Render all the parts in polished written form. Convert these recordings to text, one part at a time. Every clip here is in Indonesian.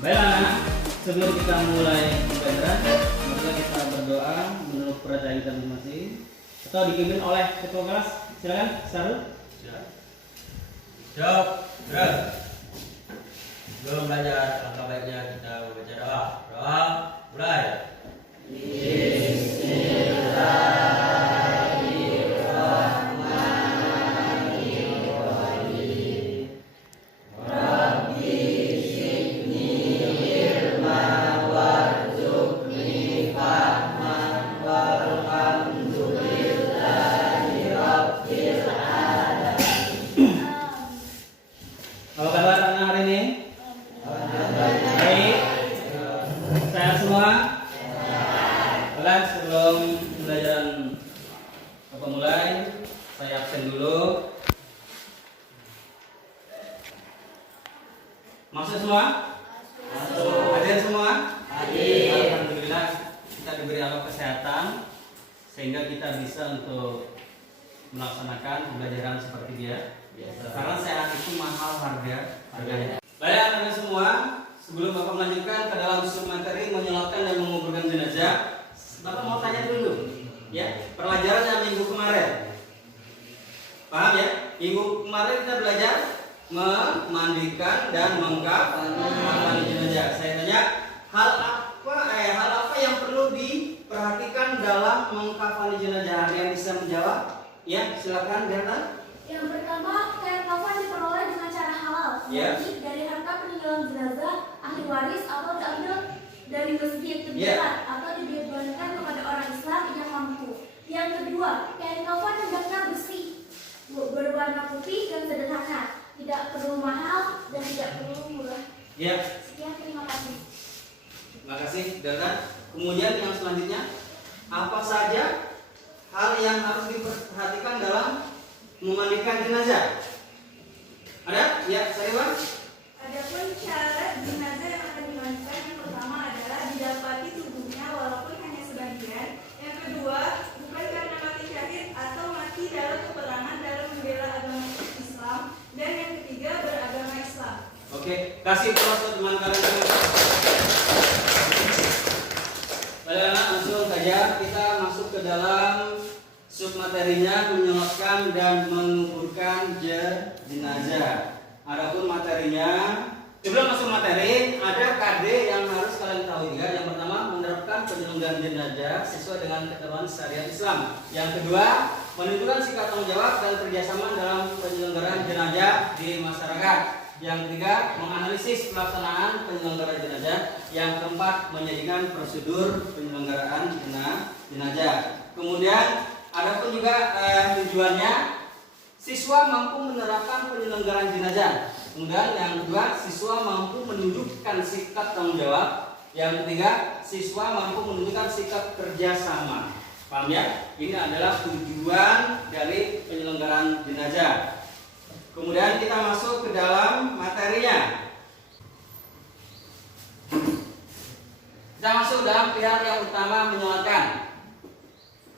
Baiklah, sebelum kita mulai pembelajaran, mari kita berdoa menurut percaya kita masing-masing atau dipimpin oleh ketua kelas. Silakan, Sarul. Siap. Gerak. Sebelum belajar, alangkah baiknya kita membaca doa. Doa, mulai. Apa kabar anak hari ini? Baik. Sehat semua? Baiklah, sebelum pembelajaran mulai, saya absen dulu. Masuk semua? Masuk. Hadir semua? Hadir. Alhamdulillah kita diberi Allah kesehatan sehingga kita bisa untuk melaksanakan pembelajaran seperti dia. Karena sehat itu mahal harganya. Baik anak-anak semua, sebelum Bapak melanjutkan ke dalam materi menyolatkan dan menguburkan jenazah, Bapak mau tanya dulu, ya, pelajaran yang minggu kemarin, paham ya? Minggu kemarin kita belajar memandikan dan mengkafani jenazah. Saya tanya, hal apa yang perlu diperhatikan dalam mengkafani jenazah? Ada yang bisa menjawab? Ya, silakan Delta. Yang pertama, kain kafan diperoleh dengan cara halal, Yeah. dari harta peninggalan jenazah, ahli waris, atau diambil dari masjid terdekat, atau dibebankan kepada orang Islam yang mampu. Yang kedua, kain kafan hendaknya bersih, berwarna putih dan sederhana, tidak perlu mahal dan tidak perlu murah. Ya. Sekian, terima kasih. Terima kasih, Delta. Kemudian yang selanjutnya, apa saja hal yang harus diperhatikan dalam memandikan jenazah? Ada? Ya, saya Iwan. Adapun syarat jenazah yang akan dimandikan, yang pertama adalah didapati tubuhnya walaupun hanya sebagian. Yang kedua, bukan karena mati syahid atau mati dalam peperangan dalam membela agama Islam. Dan yang ketiga, beragama Islam. Oke, kasih terus teman kalian. Baiklah, langsung saja kita masuk ke dalam submaterinya, menyolatkan dan menguburkan jenazah. Adapun materinya, sebelum masuk materi, ada KD yang harus kalian tahu juga. Yang pertama, menerapkan penyelenggaraan jenazah sesuai dengan ketentuan syariat Islam. Yang kedua, menentukan sikap tanggung jawab dan kerjasama dalam penyelenggaraan jenazah di masyarakat. Yang ketiga, menganalisis pelaksanaan penyelenggaraan jenazah. Yang keempat, menyajikan prosedur penyelenggaraan jenazah. Kemudian adapun juga tujuannya, siswa mampu menerapkan penyelenggaraan jenazah. Kemudian yang kedua, siswa mampu menunjukkan sikap tanggung jawab. Yang ketiga, siswa mampu menunjukkan sikap kerjasama. Paham ya? Ini adalah tujuan dari penyelenggaraan jenazah. Kemudian kita masuk ke dalam materinya. Kita masuk dalam pihak yang utama menyolatkan.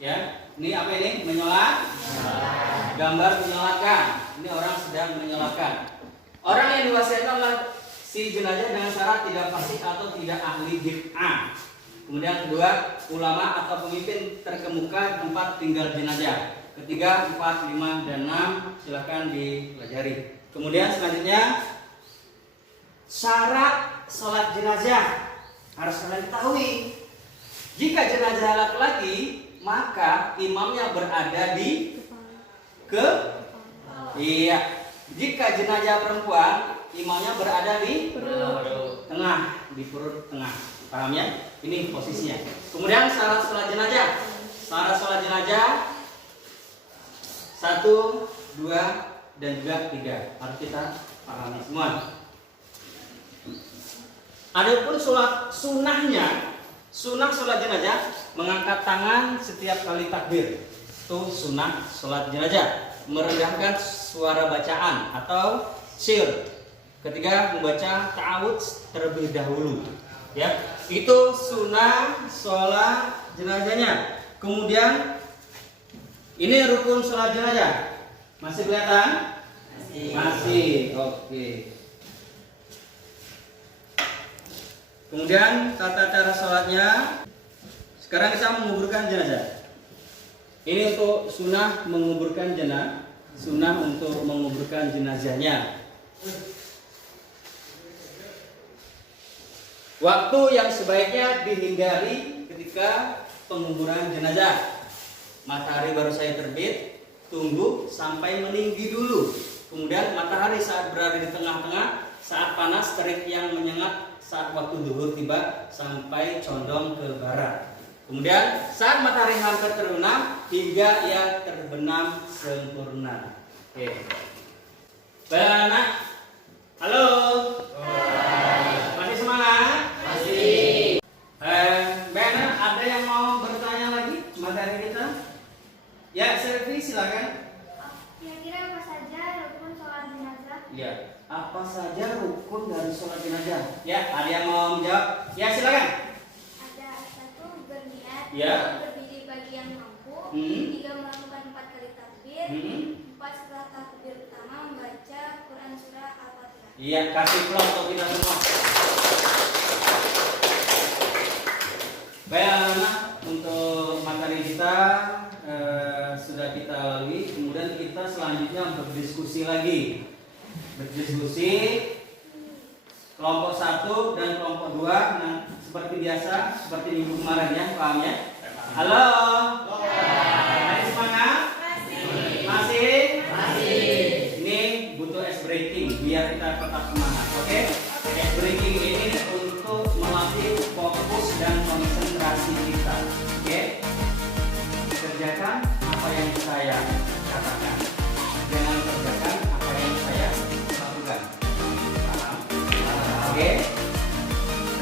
Ya, ini apa ini? Menyolat. Gambar menyolatkan. Ini orang sedang menyolatkan. Orang yang diwasiatkan oleh si jenazah dengan syarat tidak fasik atau tidak ahli bid'ah. Kemudian kedua, ulama atau pemimpin terkemuka tempat tinggal jenazah. Ketiga, 4, 5, dan 6 silahkan dipelajari. Kemudian selanjutnya, syarat sholat jenazah harus kalian ketahui. Jika jenazah laki-laki, maka imamnya berada di iya. Jika jenazah perempuan, imamnya berada di tengah, di perut tengah. Paham ya? Ini posisinya. Kemudian syarat sholat jenazah. Syarat sholat jenazah 1, 2, dan juga 3. Harus kita pahami semua. Adapun sholat sunnahnya, sunnah sholat jenazah mengangkat tangan setiap kali takbir. Itu sunnah sholat jenazah. Merendahkan suara bacaan atau syir. Ketiga, membaca ta'awudz terlebih dahulu. Ya, itu sunnah sholat jenazahnya. Kemudian ini rukun sholat jenazah. Masih kelihatan? Masih. Oke. Kemudian tata cara sholatnya. Sekarang kita menguburkan jenazah. Ini untuk sunnah menguburkan jenazah, sunnah untuk menguburkan jenazahnya. Waktu yang sebaiknya dihindari ketika penguburan jenazah. Matahari baru saja terbit, tunggu sampai meninggi dulu. Kemudian matahari saat berada di tengah-tengah, saat panas terik yang menyengat saat waktu zuhur tiba sampai condong ke barat. Kemudian saat matahari hampir terbenam hingga ia terbenam sempurna. Oke. Baik anak. Halo. Masih semangat? Masih. Bena, ada yang mau bertanya lagi materi kita? Ya, Selvi silakan. Kira-kira apa saja rukun sholat jenazah? Ya, apa saja rukun dari sholat jenazah? Ya, ada yang mau menjawab? Ya, silakan. Ada 1 berniat, Ya. 2 berdiri bagi yang mampu, Hmm. 3 melakukan 4 kali takbir, Hmm. 4 setelah takbir pertama membaca Quran surah Al-Fatihah. Iya, kasih plot untuk kita semua. Baik anak-anak, untuk materi kita sudah kita lalui. Kemudian kita selanjutnya berdiskusi lagi. Berdiskusi kelompok 1 dan kelompok 2. Nah, seperti biasa, seperti minggu kemarin ya, paham ya? Halo. Masih semangat? Masih? Ini butuh ice breaking biar kita tetap semangat, oke? Ice breaking ini untuk melatih fokus dan konsentrasi kita, oke? Kerjakan apa yang saya katakan, jangan kerjakan apa yang saya lakukan. Paham? Oke?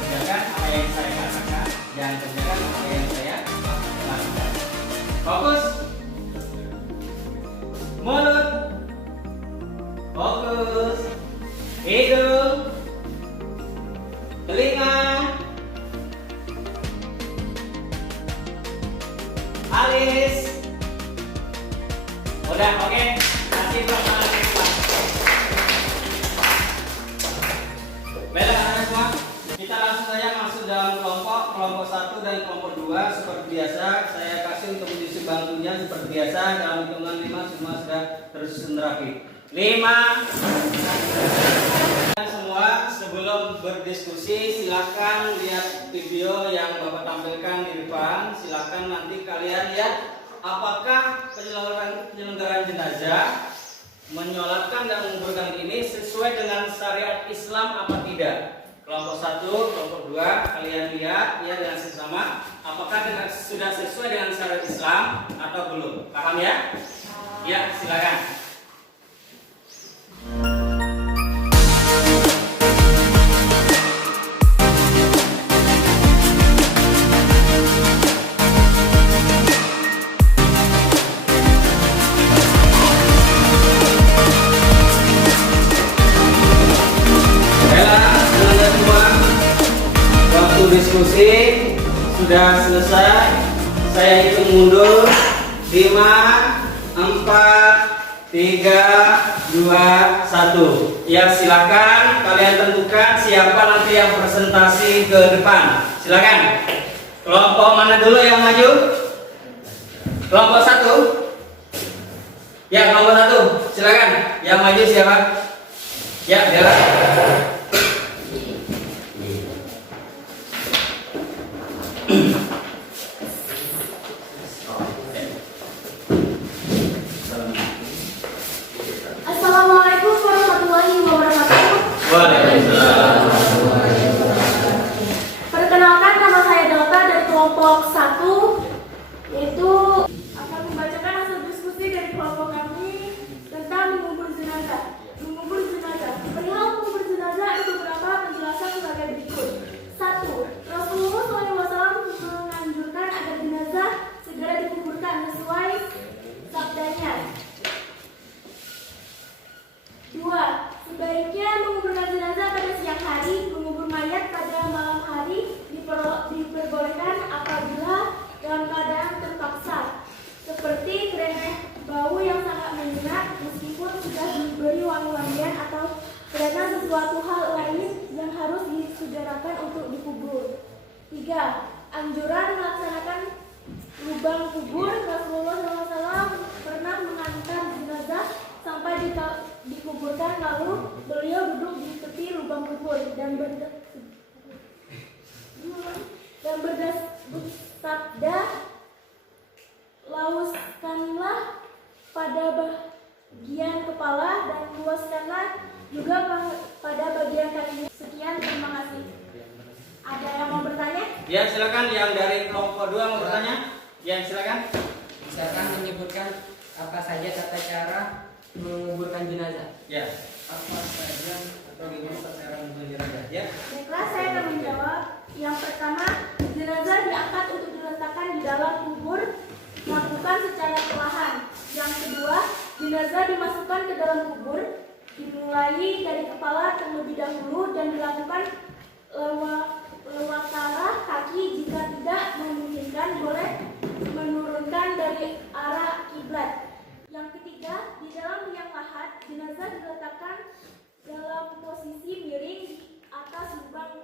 Kerjakan apa yang saya katakan, jangan kerjakan apa yang saya lakukan. Fokus. Mulut. Fokus. Hidung. Telinga. Alis. Udah, oke. Kasih pelaksanaan kita. Baiklah anak-anak semua, kita langsung saja masuk dalam kelompok 1 dan kelompok 2. Seperti biasa, saya kasih untuk mengisi bantunya seperti biasa. Dalam hitungan 5 semua sudah tersusun rapi. 5. Semua sebelum berdiskusi silakan lihat video yang Bapak tampilkan di depan. Silakan nanti kalian lihat apakah penyelenggaraan jenazah menyolatkan dan menguburkan ini sesuai dengan syariat Islam apa tidak. Kelompok 1, kelompok 2 kalian lihat ya dengan sesama apakah sudah sesuai dengan syariat Islam atau belum. Paham ya? Ya, silakan. Diskusi sudah selesai. Saya hitung mundur. 5, 4, 3, 2, 1. Ya, silakan kalian tentukan siapa nanti yang presentasi ke depan. Silakan. Kelompok mana dulu yang maju? Kelompok 1. Ya, kelompok 1. Silakan. Yang maju siapa? Ya, Bella. Assalamualaikum warahmatullahi wabarakatuh. Waalaikumsalam. Perkenalkan, nama saya Delta dari kelompok 1, yaitu akan membacakan hasil diskusi dari kelompok kami tentang mengubur jenazah. Mengubur jenazah. Perihal mengubur jenazah dan bersabda, lauskanlah pada bagian kepala dan luaskanlah juga pada bagian kakinya. Sekian, terima kasih. Ada yang mau bertanya? Ya, silakan yang dari kelompok 2 mau bertanya. Ya, silakan. Misalkan menyebutkan apa saja tata cara menguburkan jenazah. Ya. Apa saja atau gimana tata cara menguburkan jenazah? Ya. Baiklah, saya akan menjawab. Yang pertama, jenazah diangkat untuk diletakkan di dalam kubur, dilakukan secara perlahan. Yang kedua, jenazah dimasukkan ke dalam kubur, dimulai dari kepala terlebih dahulu dan dilakukan lewat arah kaki. Jika tidak memungkinkan, boleh menurunkan dari arah kiblat. Yang ketiga, di dalam liang lahat, jenazah diletakkan dalam posisi miring di atas lubang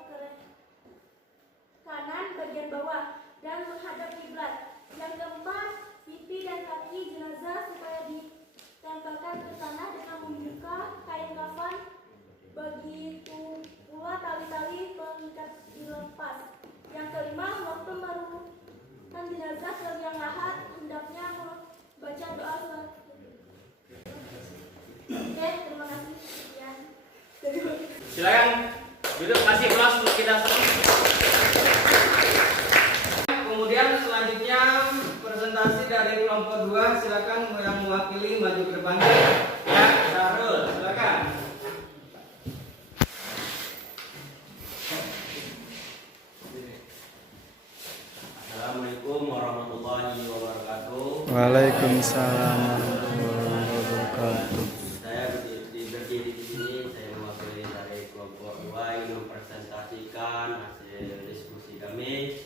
kanan bagian bawah dan menghadap kiblat. Yang keempat, pipi dan kaki jenazah supaya ditempelkan ke tanah dengan membuka kain kafan. Begitu pula tali-tali pengikat dilepas. Yang kelima, waktu menurunkan jenazah ke liang lahat, hendaknya membaca doa selanjutnya. Oke, terima kasih. Sekian. Silakan duduk, kasih kelas untuk kita semua. Kemudian selanjutnya presentasi dari kelompok 2, silakan yang mewakili maju ke depan. Ya, Sarul, silakan. Assalamualaikum warahmatullahi wabarakatuh. Waalaikumsalam warahmatullahi wabarakatuh. Saya berdiri di sini, saya mewakili dari kelompok 2 yang mempresentasikan hasil diskusi kami,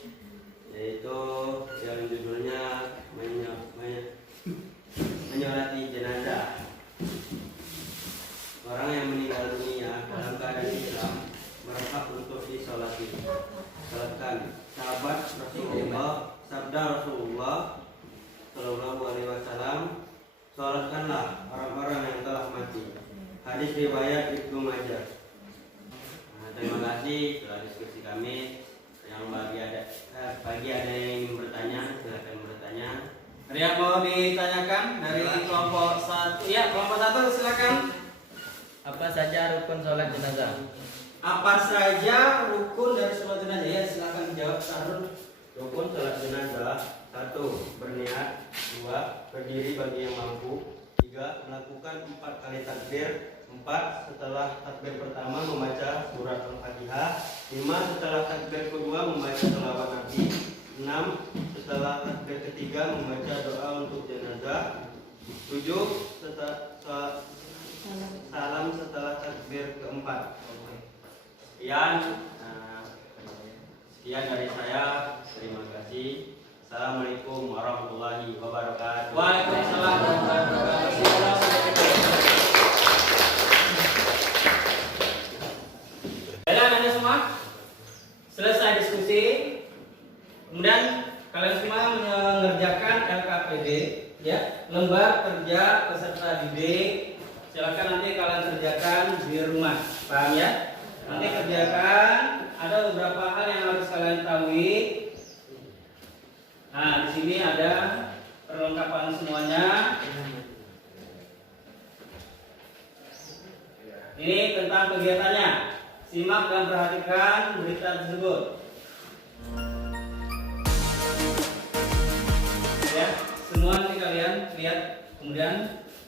yaitu yang judulnya menyolati jenazah. Orang yang meninggal dunia dalam keadaan Islam berhak untuk disolati. Salatkan sahabat Rasulullah, sabda Rasulullah Shallallahu Alaihi Wasallam, salatkanlah orang-orang yang telah mati. Hadis riwayat Ibnu Majah. Terima kasih telah diskusi kami. Yang bagi ada yang ingin bertanya, silakan bertanya. Ada yang mau ditanyakan dari kelompok 1? Ya, kelompok 1 silakan. Apa saja rukun sholat jenazah? Apa saja rukun dari sholat jenazah? Ya, silakan dijawab Sarul. Rukun sholat jenazah: 1. Berniat. 2. Berdiri bagi yang mampu. 3. Melakukan 4 kali takbir. 4. Setelah takbir pertama membaca surat Al-Fatihah. 5. Setelah takbir kedua membaca selawat Nabi. 6. Setelah takbir ketiga membaca doa untuk jenazah. 7. Salam setelah takbir keempat. Sekian dari saya. Terima kasih. Assalamualaikum warahmatullahi wabarakatuh. Waalaikumsalam warahmatullahi wabarakatuh. Baiklah, Anda semua selesai diskusi. Kemudian kalian semua mengerjakan LKPD, ya, lembar kerja peserta didik. Silakan nanti kalian kerjakan di rumah, paham ya? Nanti kerjakan, ada beberapa hal yang harus kalian ketahui. Nah, di sini ada perlengkapan semuanya. Ini tentang kegiatannya. Simak dan perhatikan berita tersebut. Ya, semua nanti kalian lihat. Kemudian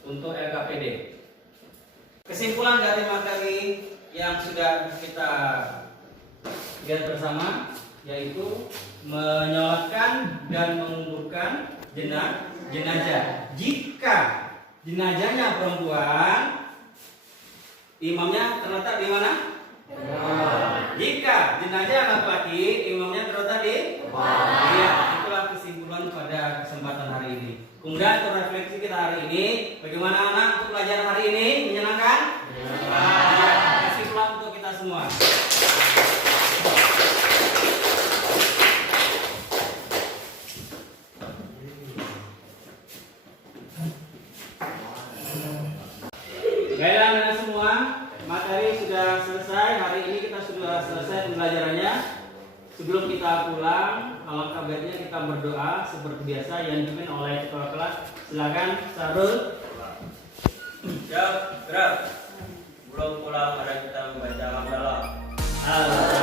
untuk LKPD. Kesimpulan dari materi yang sudah kita lihat bersama, yaitu menyolatkan dan menguburkan jenazah. Jika jenazahnya perempuan, imamnya terletak di mana? Jika jenazah laki-laki, imamnya terletak di? Iya, itulah kesimpulan pada kesempatan hari ini. Kemudian untuk refleksi kita hari ini, bagaimana anak untuk pelajaran hari ini? Menyenangkan? Ya, kesimpulan untuk kita semua. Baiklah, anak semua, materi sudah selesai. Hari ini kita sudah selesai pembelajarannya. Sebelum kita pulang, alangkah baiknya kita berdoa seperti biasa yang dipimpin oleh ketua kelas. Silakan, Sarul. Siap, gerak. Belum pulang ada kita membaca hamdalah. Alhamdulillah.